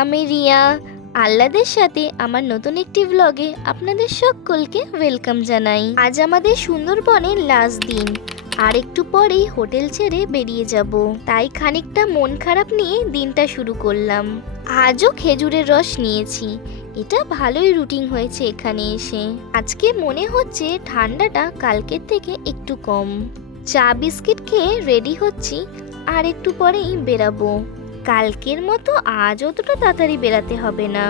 আমি রিয়া। আহ্লাদের সাথে আমার নতুন একটি ব্লগে আপনাদের সকলকে ওয়েলকাম জানাই। আজ আমাদের সুন্দরবনের লাস্ট দিন, আর একটু পরেই হোটেল ছেড়ে বেরিয়ে যাব। তাই খানিকটা মন খারাপ নিয়ে দিনটা শুরু করলাম। আজও খেজুরের রস নিয়েছি, এটা ভালোই রুটিন হয়েছে এখানে এসে। আজকে মনে হচ্ছে ঠান্ডাটা কালকের থেকে একটু কম। চা বিস্কিট খেয়ে রেডি হচ্ছি, আর একটু পরেই বেরাবো। কালকের মতো আজ অতটা তাড়াতাড়ি বেরাতে হবে না।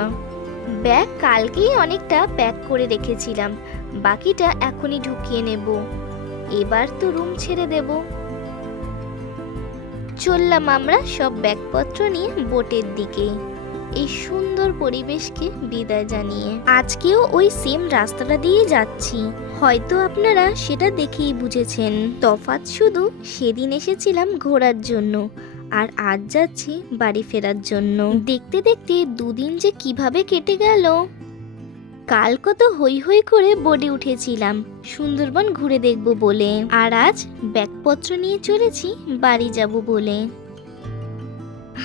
ব্যাগ কালকেই অনেকটা প্যাক করে রেখেছিলাম, বাকিটা এখনই ঢুকিয়ে নেব। এবার তো রুম ছেড়ে দেব। চললাম আমরা সব ব্যাগপত্র নিয়ে বোটের দিকে, এই সুন্দর পরিবেশকে বিদায় জানিয়ে। আজকেও ওই সেম রাস্তাটা দিয়ে যাচ্ছি, হয়তো আপনারা সেটা দেখেই বুঝেছেন। তফাৎ শুধু সেদিন এসেছিলাম ঘোরার জন্য, আর আজ যাচ্ছি বাড়ি ফেরার জন্য। দেখতে দেখতে দুদিন যে কিভাবে কেটে গেল। কাল কত হই হই করে বোটে উঠেছিলাম সুন্দরবন ঘুরে দেখব বলে, আর আজ ব্যাগপত্র নিয়ে চলেছি বাড়ি যাব বলে।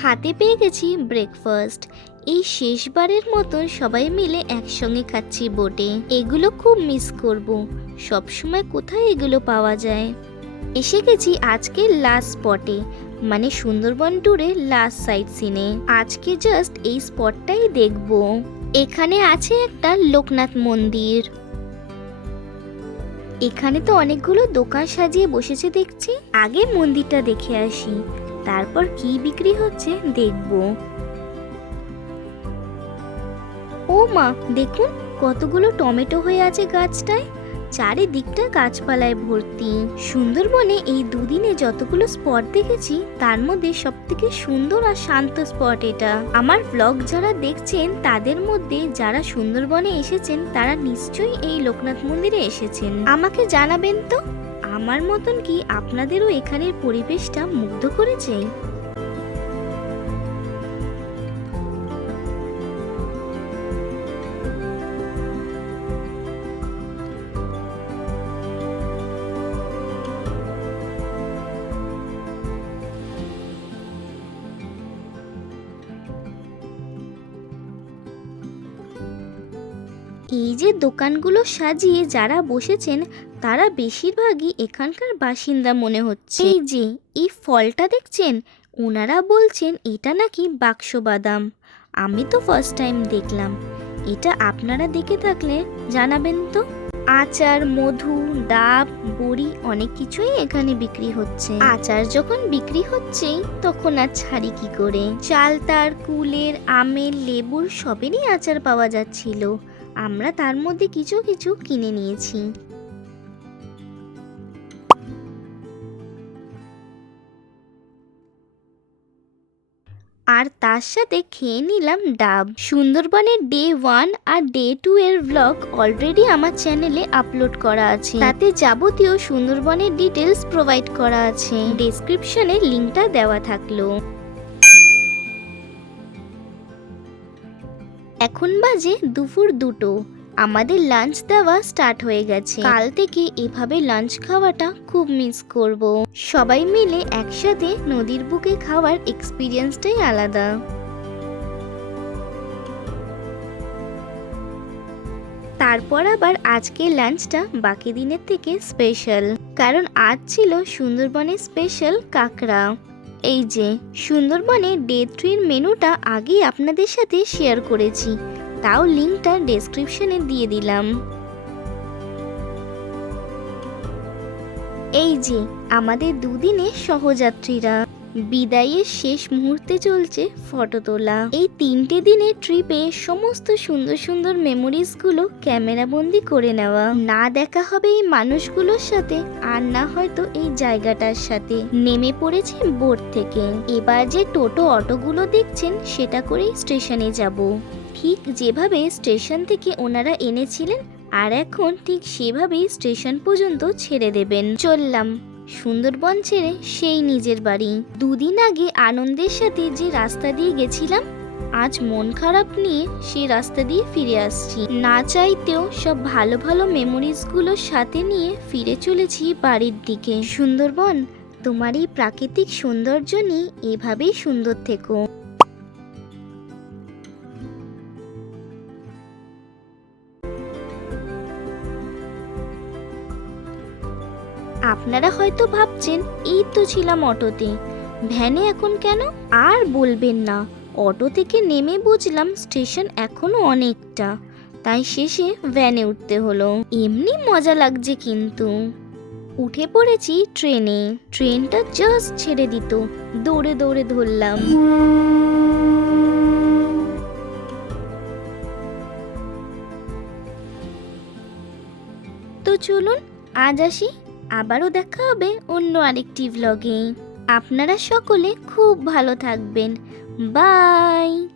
হাতে পেয়ে গেছি ব্রেকফাস্ট। এই শেষবারের মতন সবাই মিলে একসঙ্গে খাচ্ছি বোটে। এগুলো খুব মিস করব, সবসময় কোথায় এগুলো পাওয়া যায়। এসে গেছি আজকে লাস্ট স্পটে, মানে সুন্দরবন ট্যুরে লাস্ট সাইট সিনে। আজকে জাস্ট এই স্পটটাই দেখব। এখানে আছে একটা লোকনাথ মন্দির। এখানে তো অনেকগুলো দোকান সাজিয়ে বসেছে দেখছি। আগে মন্দিরটা দেখে আসি, তারপর কি বিক্রি হচ্ছে দেখব। ও মা, দেখুন কতগুলো টমেটো হয়ে আছে গাছটায়। চারিদিকটা গাছপালায় ভর্তি। সুন্দরবনে এই দুদিনে যতগুলো স্পট দেখেছি তার মধ্যে সবথেকে সুন্দর আর শান্ত স্পট এটা। আমার ব্লগ যারা দেখছেন তাদের মধ্যে যারা সুন্দরবনে এসেছেন তারা নিশ্চয়ই এই লোকনাথ মন্দিরে এসেছেন। আমাকে জানাবেন তো, আমার মতন কি আপনাদেরও এখানের পরিবেশটা মুগ্ধ করেছে? এই যে দোকানগুলো সাজিয়ে যারা বসেছেন তারা বেশিরভাগই এখানকার বাসিন্দা মনে হচ্ছে। এই যে এই ফলটা দেখছেন, ওনারা বলছেন এটা নাকি বাক্স বাদাম। আমি তো ফার্স্ট টাইম দেখলাম। এটা আপনারা দেখে থাকলে জানাবেন তো। আচার, মধু, ডাব, বড়ি অনেক কিছুই এখানে বিক্রি হচ্ছে। আচার যখন বিক্রি হচ্ছেই তখন আর ছাড়ি কি করে। চালতার, কুলের, আমের, লেবুর সবেরই আচার পাওয়া যাচ্ছিল। আমরা তার মধ্যে কিছু কিছু কিনে নিয়েছি। আর তার সাথে খেয়ে নিলাম ডাব। সুন্দরবনের ডে 1 আর ডে 2 এর ব্লগ অলরেডি আমার চ্যানেলে আপলোড করা আছে। তাতে যাবতীয় সুন্দরবনের ডিটেলস প্রোভাইড করা আছে, ডেসক্রিপশনে লিংকটা দেওয়া থাকলো। এখন বাজে দুপুর 2টো। আমাদের লাঞ্চ দেওয়া স্টার্ট হয়ে গেছে। কাল থেকে এভাবে লাঞ্চ খাওয়াটা খুব মিস করব। সবাই মিলে একসাথে নদীর বুকে খাওয়ার এক্সপিরিয়েন্সটাই আলাদা। তারপর আবার আজকে লাঞ্চটা বাকি দিনের থেকে স্পেশাল, কারণ আজ ছিল সুন্দরবনের স্পেশাল কাঁকড়া। এই যে সুন্দরবনে ডে 3 এর মেনুটা আগেই আপনাদের সাথে শেয়ার করেছি, তাও লিংকটা ডেসক্রিপশনে দিয়ে দিলাম। এই যে আমাদের দুদিনের সহযাত্রীরা, বিদায়ের শেষ মুহূর্তে চলছে ফটো তোলা। এই 3টে দিনের ট্রিপে সমস্ত সুন্দর সুন্দর মেমোরিজগুলো ক্যামেরা বন্দি করে নেওয়া। না দেখা হবে এই মানুষগুলোর সাথে, আর না হয়তো এই জায়গাটার সাথে। নেমে পড়েছে বোট থেকে। এবার যে টোটো অটোগুলো দেখছেন সেটা করেই স্টেশনে যাব। ঠিক যেভাবে স্টেশন থেকে ওনারা এনেছিলেন, আর এখন ঠিক সেভাবেই স্টেশন পর্যন্ত ছেড়ে দেবেন। চললাম সুন্দরবন ছেড়ে সেই নিজের বাড়ি। দুদিন আগে আনন্দের সাথে যে রাস্তা দিয়ে গেছিলাম, আজ মন খারাপ নিয়ে সেই রাস্তা দিয়ে ফিরে আসছি। না চাইতেও সব ভালো ভালো মেমোরিজগুলোর সাথে নিয়ে ফিরে চলেছি বাড়ির দিকে। সুন্দরবন, তোমার এই প্রাকৃতিক সৌন্দর্য নিয়ে এভাবেই সুন্দর থেকো। আপনারা হয়তো ভাবছেন এই তো ছিলাম অটোতে, ভ্যানে এখন কেন? আর বলবেন না, অটো থেকে নেমে বুঝলাম স্টেশন এখনো অনেকটা, তাই শেষে ভ্যানে উঠতে হলো। এমনি মজা লাগছে কিন্তু। উঠে পড়েছি ট্রেনে, ট্রেনটা জাস্ট ছেড়ে দিত, দৌড়ে দৌড়ে ধরলাম। তো চলুন আজ আসি, আবারও দেখা হবে অন্য আরেকটি ভ্লগে। আপনারা সকলে খুব ভালো থাকবেন। বাই।